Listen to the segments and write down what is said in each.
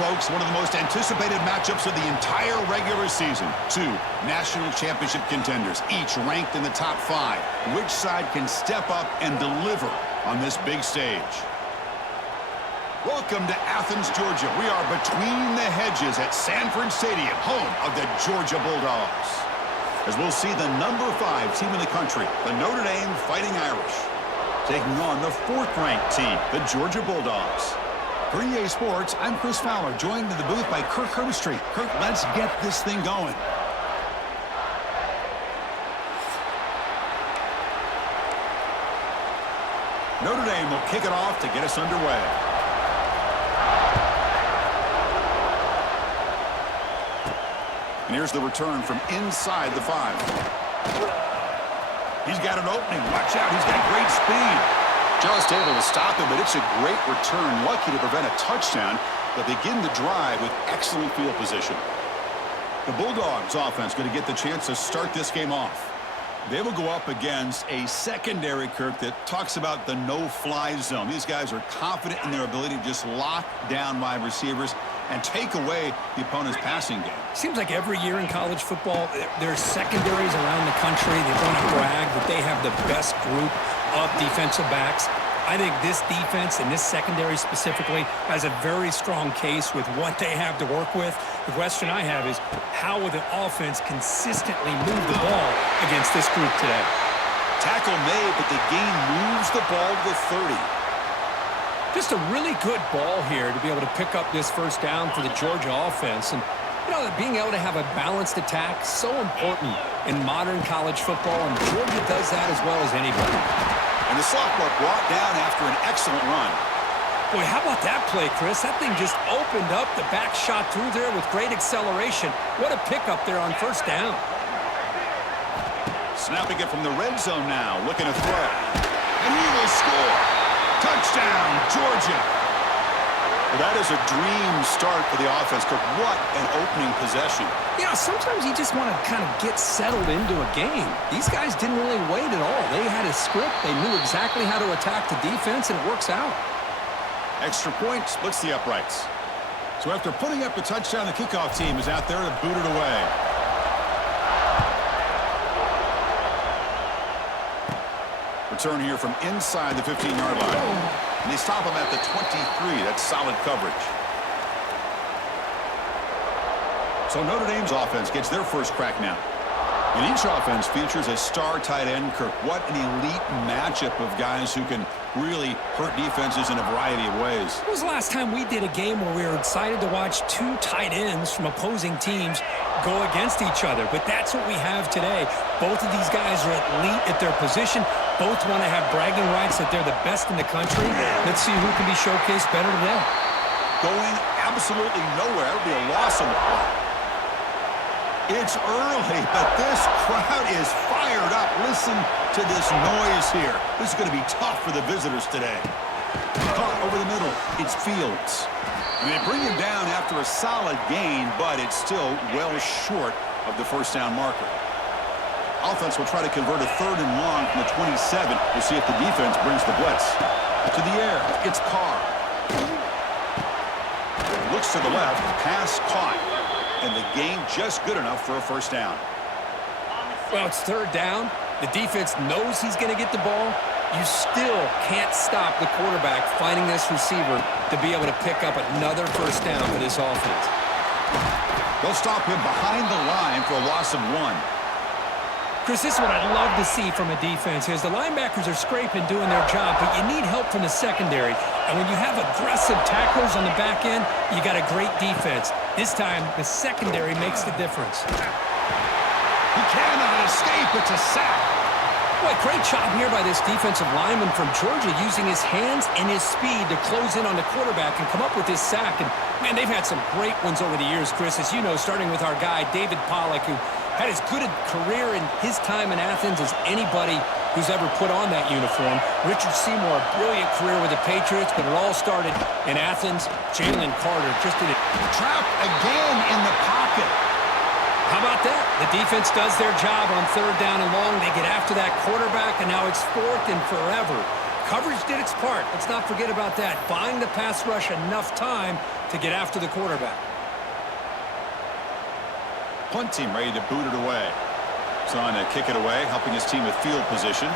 folks, one of the most anticipated matchups of the entire regular season. Two national championship contenders, each ranked in the top 5. Which side can step up and deliver on this big stage? Welcome to Athens, Georgia. We are between the hedges at Sanford Stadium, home of the Georgia Bulldogs. As we'll see the number 5 team in the country, the Notre Dame Fighting Irish, taking on the 4th-ranked team, the Georgia Bulldogs. For EA Sports, I'm Chris Fowler, joined in the booth by Kirk Herbstreit. Kirk, let's get this thing going. Notre Dame will kick it off to get us underway. And here's the return from inside the 5. He's got an opening. Watch out. He's got great speed. Just able to stop him, but it's a great return. Lucky to prevent a touchdown. They begin the drive with excellent field position. The Bulldogs offense going to get the chance to start this game off. They will go up against a secondary, Kirk, that talks about the no-fly zone. These guys are confident in their ability to just lock down wide receivers and take away the opponent's passing game. Seems like every year in college football, there's secondaries around the country. They want to brag that they have the best group of defensive backs. I think this defense and this secondary specifically has a very strong case with what they have to work with. The question I have is, how will the offense consistently move the ball against this group today? Tackle made, but the gain moves the ball to the 30. Just a really good ball here to be able to pick up this first down for the Georgia offense. And, you know, being able to have a balanced attack, so important in modern college football, and Georgia does that as well as anybody. And the sophomore brought down after an excellent run. Boy, how about that play, Chris? That thing just opened up. The back shot through there with great acceleration. What a pickup there on first down. Snapping it from the red zone now, looking to throw. And he will score. Touchdown, Georgia. Well, that is a dream start for the offense. What an opening possession. You know, sometimes you just want to kind of get settled into a game. These guys didn't really wait at all. They had a script. They knew exactly how to attack the defense, and it works out. Extra point splits the uprights. So after putting up the touchdown, the kickoff team is out there to boot it away. Return here from inside the 15-yard line. And they stop him at the 23. That's solid coverage. So Notre Dame's offense gets their first crack now. And each offense features a star tight end, Kirk. What an elite matchup of guys who can really hurt defenses in a variety of ways. When was the last time we did a game where we were excited to watch 2 tight ends from opposing teams go against each other? But that's what we have today. Both of these guys are elite at their position. Both want to have bragging rights that they're the best in the country. Let's see who can be showcased better today. Going absolutely nowhere. It'll be a loss on the play. It's early, but this crowd is fired up. Listen to this noise here. This is going to be tough for the visitors today. Caught over the middle. It's Fields. And they bring him down after a solid gain, but it's still well short of the first down marker. Offense will try to convert a 3rd and long from the 27. We'll see if the defense brings the blitz. To the air, it's Carr. Looks to the left, pass caught. And the gain just good enough for a first down. Well, it's 3rd down. The defense knows he's going to get the ball. You still can't stop the quarterback finding this receiver to be able to pick up another first down for this offense. They'll stop him behind the line for a loss of 1. Chris, this is what I'd love to see from a defense is the linebackers are scraping, doing their job, but you need help from the secondary. And when you have aggressive tacklers on the back end, you got a great defense. This time, the secondary makes the difference. He cannot escape. It's a sack. Boy, great job here by this defensive lineman from Georgia using his hands and his speed to close in on the quarterback and come up with this sack. And, man, they've had some great ones over the years, Chris, as you know, starting with our guy, David Pollock, who had as good a career in his time in Athens as anybody who's ever put on that uniform. Richard Seymour, a brilliant career with the Patriots, but it all started in Athens. Jalen Carter just did it. Trapped again in the pocket. How about that? The defense does their job on 3rd down and long. They get after that quarterback, and now it's 4th and forever. Coverage did its part. Let's not forget about that. Buying the pass rush enough time to get after the quarterback. Punt team ready to boot it away. He's on to kick it away, helping his team with field position.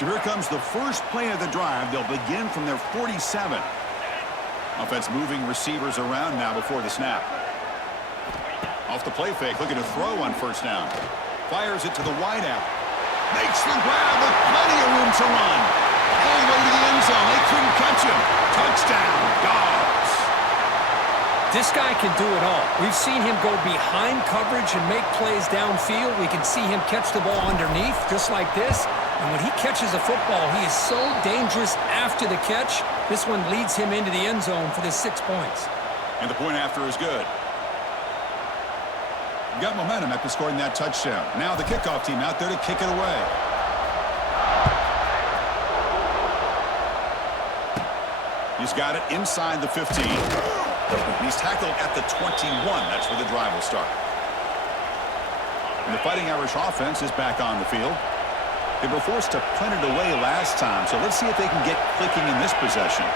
So here comes the first play of the drive. They'll begin from their 47. Offense moving receivers around now before the snap. Off the play fake, looking to throw on first down. Fires it to the wideout. Makes the grab with plenty of room to run. All the way to the end zone. They couldn't catch him. Touchdown, Dogs. This guy can do it all. We've seen him go behind coverage and make plays downfield. We can see him catch the ball underneath, just like this. And when he catches a football, he is so dangerous after the catch. This one leads him into the end zone for the 6 points. And the point after is good. Got momentum after scoring that touchdown. Now the kickoff team out there to kick it away. He's got it inside the 15. He's tackled at the 21. That's where the drive will start. And the Fighting Irish offense is back on the field. They were forced to punt it away last time, so let's see if they can get clicking in this possession.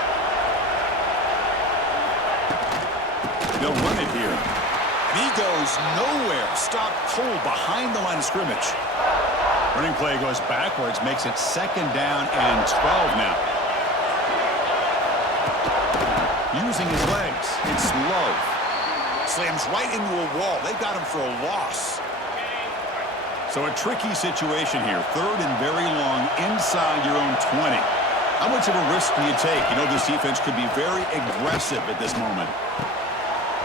They'll run it here. And he goes nowhere. Stopped cold behind the line of scrimmage. Running play goes backwards, makes it 2nd down and 12 now. Using his legs, it's low. Slams right into a wall. They got him for a loss. So a tricky situation here. 3rd and very long inside your own 20. How much of a risk do you take? You know this defense could be very aggressive at this moment.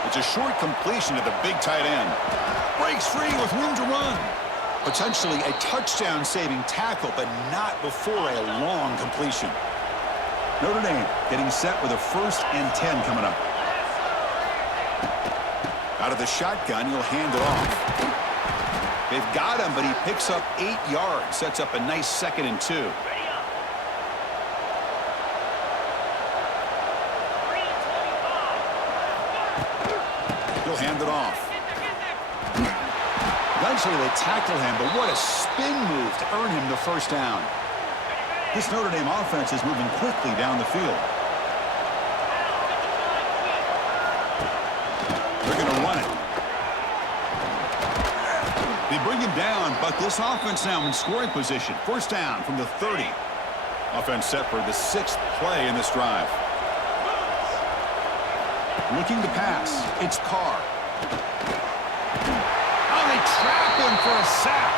It's a short completion to the big tight end. Breaks free with room to run. Potentially a touchdown-saving tackle, but not before a long completion. Notre Dame getting set with a 1st and 10 coming up. Out of the shotgun, he'll hand it off. They've got him, but he picks up 8 yards. Sets up a nice 2nd and 2. He'll hand it off. Eventually they tackle him, but what a spin move to earn him the 1st down. This Notre Dame offense is moving quickly down the field. They're going to run it. They bring him down, but this offense now in scoring position. 1st down from the 30. Offense set for the 6th play in this drive. Looking to pass. It's Carr. Oh, they trap him for a sack.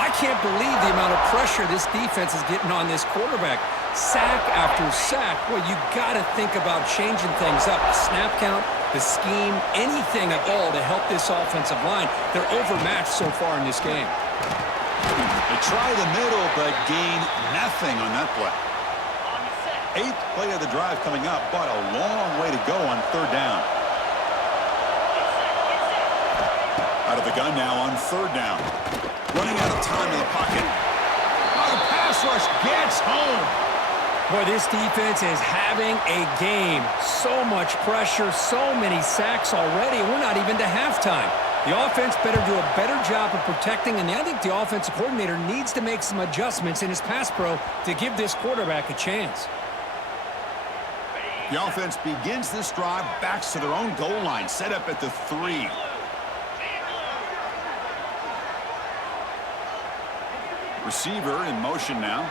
I can't believe the amount of pressure this defense is getting on this quarterback. Sack after sack. Well, you got to think about changing things up. The snap count, the scheme, anything at all to help this offensive line. They're overmatched so far in this game. They try the middle, but gain nothing on that play. 8th play of the drive coming up, but a long way to go on 3rd down. Out of the gun now on 3rd down. Running out of time in the pocket. Oh, the pass rush gets home. Boy, this defense is having a game. So much pressure, so many sacks already, and we're not even to halftime. The offense better do a better job of protecting, and I think the offensive coordinator needs to make some adjustments in his pass pro to give this quarterback a chance. The offense begins this drive, backs to their own goal line, set up at the 3. Receiver in motion now.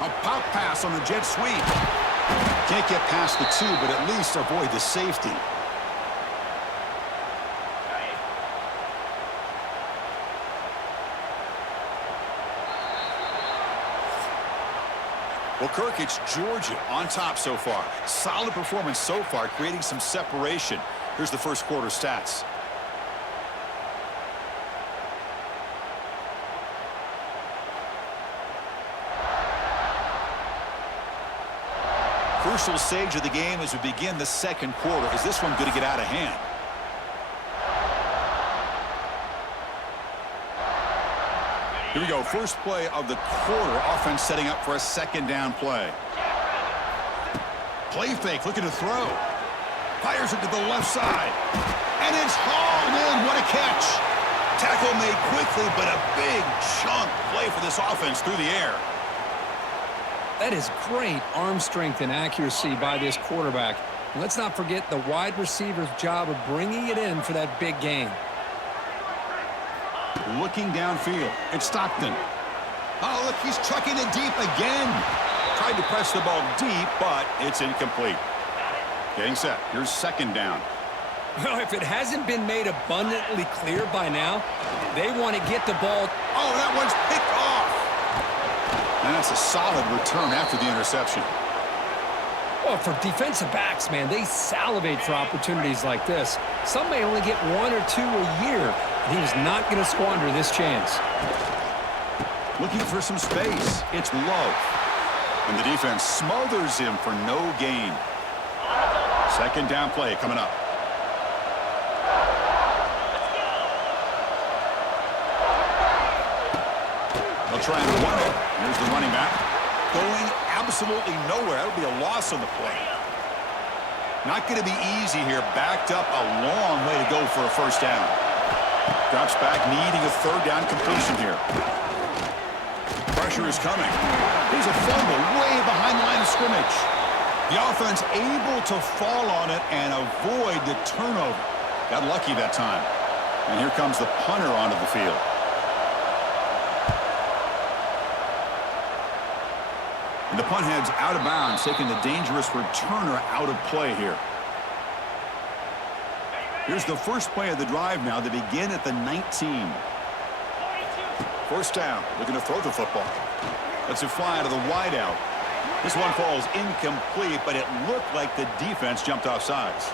A pop pass on the jet sweep. Can't get past the 2, but at least avoid the safety. Well, Kirk, it's Georgia on top so far. Solid performance so far, creating some separation. Here's the 1st quarter stats. Crucial stage of the game as we begin the 2nd quarter. Is this one going to get out of hand? Here we go. First play of the quarter. Offense setting up for a 2nd down play. Play fake, looking to throw. Fires it to the left side. And it's hauled in. What a catch. Tackle made quickly, but a big chunk play for this offense through the air. That is great arm strength and accuracy by this quarterback. And let's not forget the wide receiver's job of bringing it in for that big gain. Looking downfield. It's Stockton. Oh, look, he's chucking it deep again. Tried to press the ball deep, but it's incomplete. Getting set. Here's second down. Well, if it hasn't been made abundantly clear by now, they want to get the ball. Oh, that one's picked off. And that's a solid return after the interception. Well, for defensive backs, man, they salivate for opportunities like this. Some may only get 1 or 2 a year, and he was not going to squander this chance. Looking for some space. It's Love. And the defense smothers him for no gain. Second down play coming up. They'll try and run it. Here's the running back. Going absolutely nowhere. That'll be a loss on the play. Not going to be easy here. Backed up a long way to go for a first down. Drops back, needing a third down completion here. Pressure is coming. Here's a fumble way behind the line of scrimmage. The offense able to fall on it and avoid the turnover. Got lucky that time. And here comes the punter onto the field. And the punt heads out of bounds, taking the dangerous returner out of play here. Here's the first play of the drive now. They begin at the 19. First down, looking to throw the football. Lets it fly out of the wideout. This one falls incomplete, but it looked like the defense jumped off sides.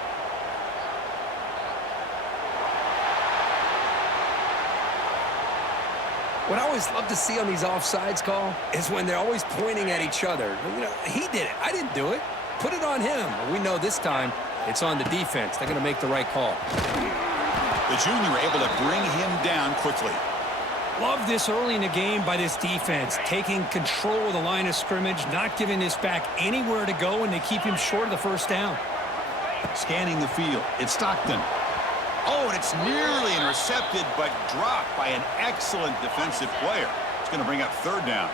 What I always love to see on these offsides call is when they're always pointing at each other. You know, he did it. I didn't do it. Put it on him. We know this time it's on the defense. They're going to make the right call. The junior able to bring him down quickly. Love this early in the game by this defense, taking control of the line of scrimmage, not giving this back anywhere to go, and they keep him short of the first down. Scanning the field. It's Stockton. Oh, and it's nearly intercepted, but dropped by an excellent defensive player. It's going to bring up third down.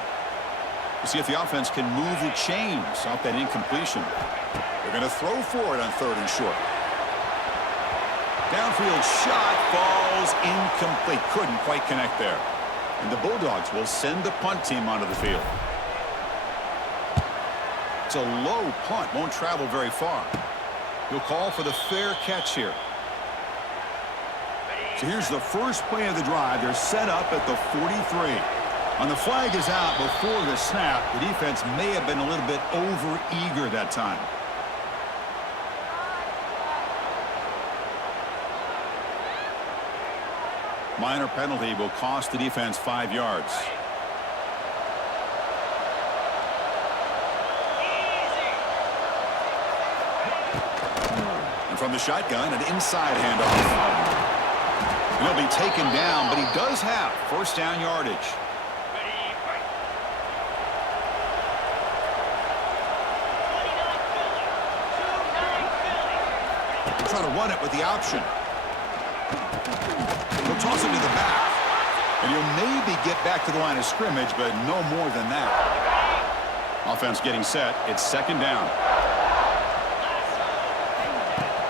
We'll see if the offense can move the chains off that incompletion. They're going to throw for it on third and short. Downfield shot falls incomplete. Couldn't quite connect there. And the Bulldogs will send the punt team onto the field. It's a low punt. Won't travel very far. He'll call for the fair catch here. So here's the first play of the drive. They're set up at the 43. On the flag is out before the snap. The defense may have been a little bit over-eager that time. Minor penalty will cost the defense 5 yards. And from the shotgun, an inside handoff. He'll be taken down, but he does have first down yardage. Try to run it with the option. He'll toss it to the back. And he'll maybe get back to the line of scrimmage, but no more than that. Offense getting set. It's second down.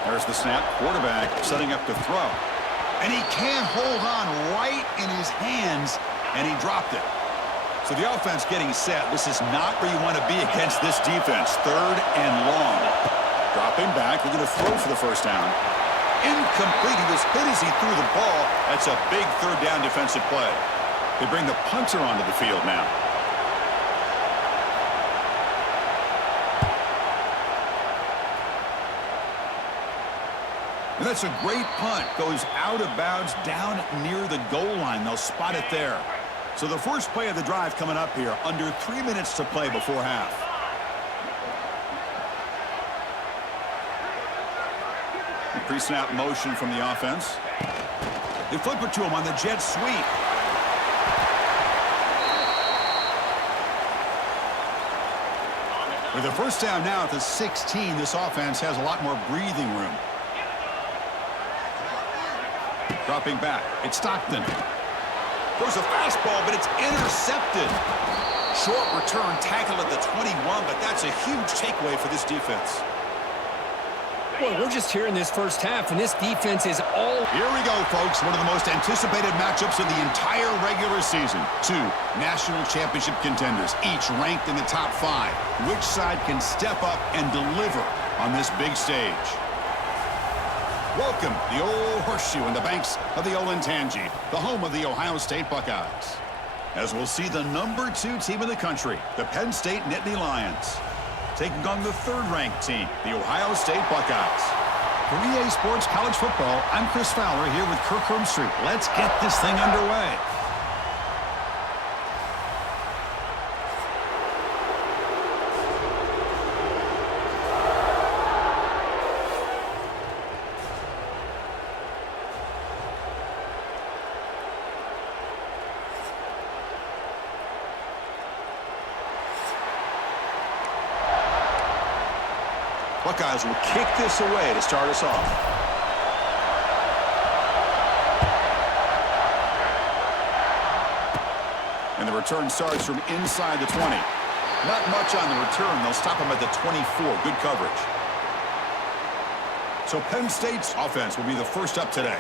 There's the snap. Quarterback setting up to throw. And he can't hold on right in his hands, and he dropped it. So the offense getting set. This is not where you want to be against this defense. Third and long. Dropping back, looking to throw for the first down. Incomplete. He was hit as he threw the ball. That's a big third down defensive play. They bring the punter onto the field now. And that's a great punt. Goes out of bounds down near the goal line. They'll spot it there. So the first play of the drive coming up here. Under 3 minutes to play before half. Pre-snap motion from the offense. They flip it to him on the jet sweep. With a first down now at the 16, this offense has a lot more breathing room. Dropping back, it's Stockton. Throws a fastball, but it's intercepted. Short return tackle at the 21, but that's a huge takeaway for this defense. Boy, we're just here in this first half, and this defense is all... Here we go, folks. One of the most anticipated matchups of the entire regular season. Two national championship contenders, each ranked in the top 5. Which side can step up and deliver on this big stage? Welcome, the old horseshoe in the banks of the Olentangy, the home of the Ohio State Buckeyes. As we'll see the number 2 team in the country, the Penn State Nittany Lions, taking on the 3rd-ranked team, the Ohio State Buckeyes. For EA Sports College Football, I'm Chris Fowler here with Kirk Hermstreet. Let's get this thing underway. Buckeyes will kick this away to start us off. And the return starts from inside the 20. Not much on the return. They'll stop him at the 24. Good coverage. So Penn State's offense will be the first up today.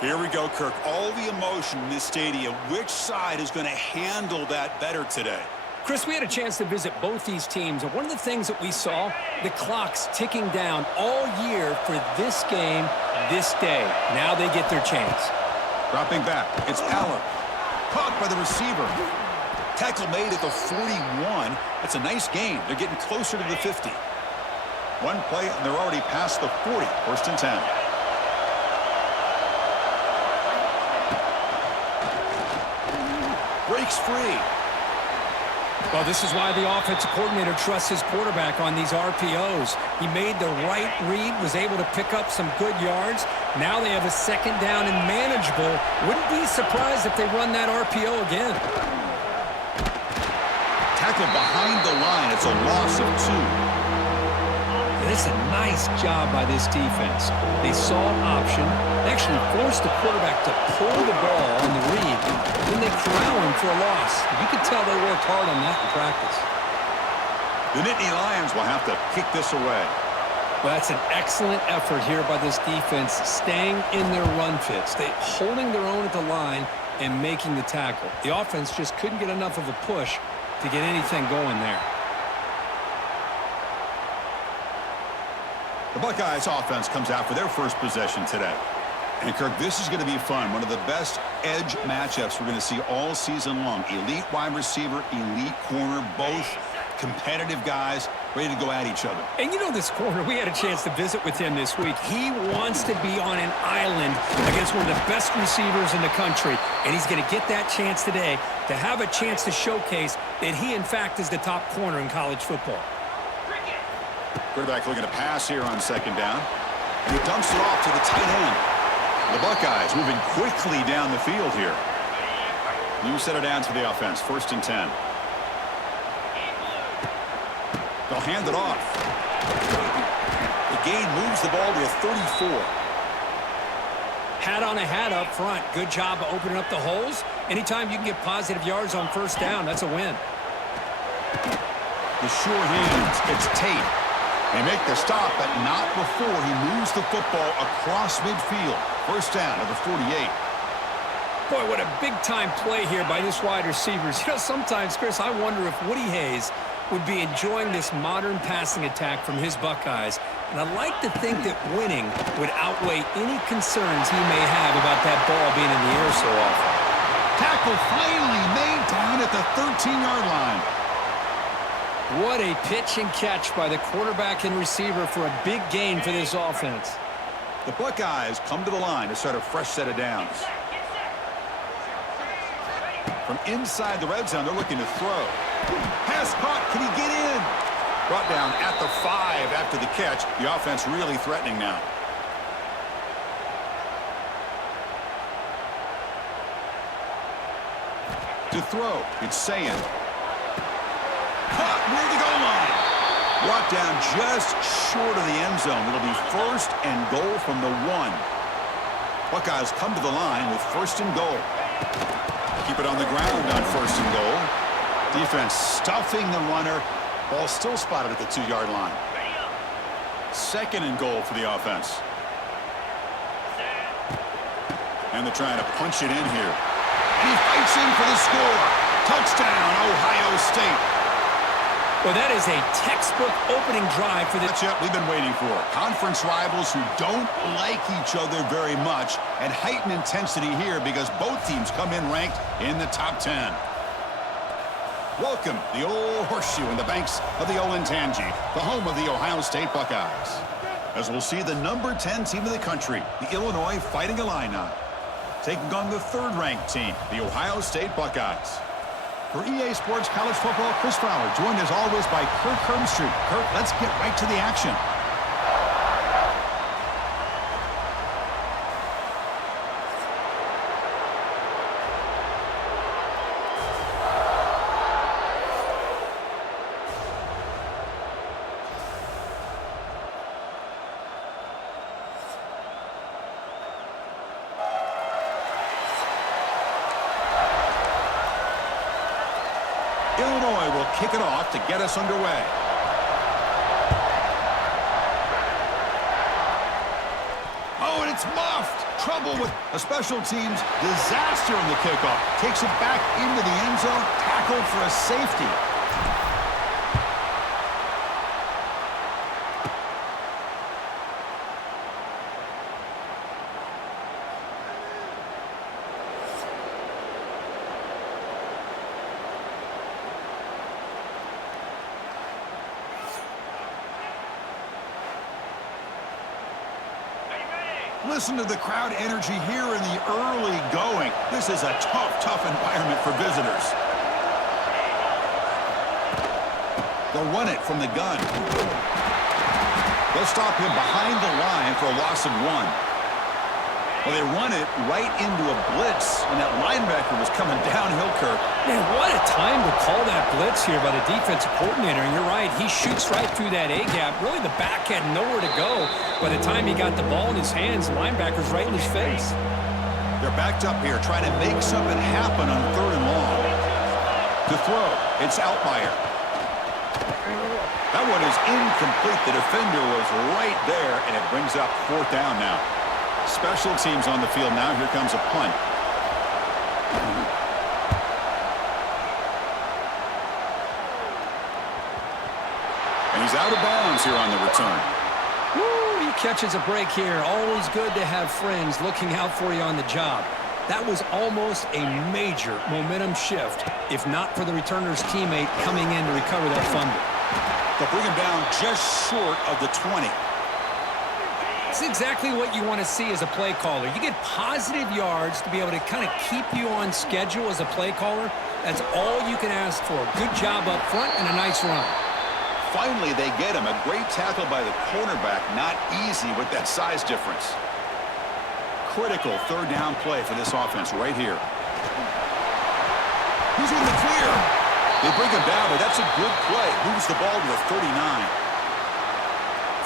Here we go, Kirk. All the emotion in this stadium. Which side is going to handle that better today? Chris, we had a chance to visit both these teams, and one of the things that we saw, the clock's ticking down all year for this game, this day. Now they get their chance. Dropping back, it's Allen. Caught by the receiver. Tackle made at the 41. That's a nice gain. They're getting closer to the 50. One play, and they're already past the 40. First and 10. Breaks free. Well, this is why the offensive coordinator trusts his quarterback on these RPOs. He made the right read, was able to pick up some good yards. Now they have a second down and manageable. Wouldn't be surprised if they run that RPO again. Tackle behind the line. It's a loss of 2. And it's a nice job by this defense. They saw an option, actually forced the quarterback to pull the ball on the read, then they corral him for a loss. You can tell they worked hard on that in practice. The Nittany Lions will have to kick this away. Well, that's an excellent effort here by this defense, staying in their run fits. They holding their own at the line and making the tackle. The offense just couldn't get enough of a push to get anything going there. The Buckeyes offense comes out for their first possession today. And, Kirk, this is going to be fun. One of the best edge matchups we're going to see all season long. Elite wide receiver, elite corner, both competitive guys ready to go at each other. And you know this corner, we had a chance to visit with him this week. He wants to be on an island against one of the best receivers in the country. And he's going to get that chance today to have a chance to showcase that he, in fact, is the top corner in college football. Quarterback looking to pass here on second down. And he dumps it off to the tight end. The Buckeyes moving quickly down the field here. New set it down to the offense. First and 10. They'll hand it off. The gain moves the ball to a 34. Hat on a hat up front. Good job of opening up the holes. Anytime you can get positive yards on first down, that's a win. The sure hands. It's Tate. They make the stop, but not before he moves the football across midfield. First down at the 48. Boy, what a big-time play here by this wide receivers. You know, sometimes, Chris, I wonder if Woody Hayes would be enjoying this modern passing attack from his Buckeyes. And I'd like to think that winning would outweigh any concerns he may have about that ball being in the air so often. Tackle finally made down at the 13-yard line. What a pitch and catch by the quarterback and receiver for a big gain for this offense. The Buckeyes come to the line to start a fresh set of downs. From inside the red zone, they're looking to throw. Pass caught. Can he get in? Brought down at the 5 after the catch. The offense really threatening now. To throw, it's Sayin. Caught near the goal line. Brought down just short of the end zone. It'll be 1st and goal from the 1. Buckeyes come to the line with 1st and goal. Keep it on the ground on 1st and goal. Defense stuffing the runner. Ball still spotted at the 2-yard line. 2nd and goal for the offense. And they're trying to punch it in here. He fights in for the score. Touchdown, Ohio State. Well, that is a textbook opening drive for the... That's it we've been waiting for. Conference rivals who don't like each other very much, and heightened intensity here because both teams come in ranked in the top 10. Welcome, the old horseshoe in the banks of the Olentangy, the home of the Ohio State Buckeyes. As we'll see the number 10 team in the country, the Illinois Fighting Illini, taking on the 3rd-ranked team, the Ohio State Buckeyes. For EA Sports College Football, Chris Fowler, joined as always by Kirk Hermstreet. Kirk, let's get right to the action. Illinois will kick it off to get us underway. Oh, and it's muffed. Trouble with a special teams disaster on the kickoff. Takes it back into the end zone. Tackled for a safety. Listen to the crowd energy here in the early going. This is a tough environment for visitors. They'll run it from the gun. They'll stop him behind the line for a loss of 1. Well, they run it right into a blitz, and that linebacker was coming downhill, Kirk. Man, what a time to call that blitz here by the defensive coordinator. And you're right, he shoots right through that A-gap. Really, the back had nowhere to go. By the time he got the ball in his hands, the linebacker's right in his face. They're backed up here, trying to make something happen on 3rd and long. To throw, it's Outlier. That one is incomplete. The defender was right there, and it brings up 4th down now. Special teams on the field now. Here comes a punt. And he's out of bounds here on the return. Woo, he catches a break here. Always good to have friends looking out for you on the job. That was almost a major momentum shift, if not for the returner's teammate coming in to recover that fumble. They'll bring him down just short of the 20. It's exactly what you want to see as a play caller. You get positive yards to be able to kind of keep you on schedule as a play caller. That's all you can ask for. Good job up front and a nice run. Finally, they get him. A great tackle by the cornerback. Not easy with that size difference. Critical 3rd down play for this offense right here. He's in the clear. They bring him down, but that's a good play. Moves the ball to the 39.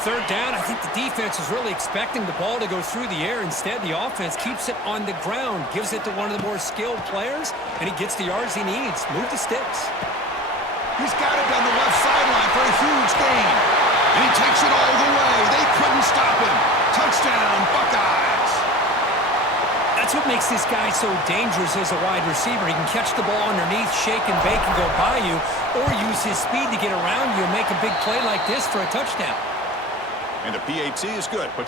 3rd down, I think the defense is really expecting the ball to go through the air. Instead, the offense keeps it on the ground, gives it to one of the more skilled players, and he gets the yards he needs. Move the sticks. He's got it down the left sideline for a huge gain. And he takes it all the way. They couldn't stop him. Touchdown, Buckeyes. That's what makes this guy so dangerous as a wide receiver. He can catch the ball underneath, shake and bake and go by you, or use his speed to get around you and make a big play like this for a touchdown. And the PAT is good. Puts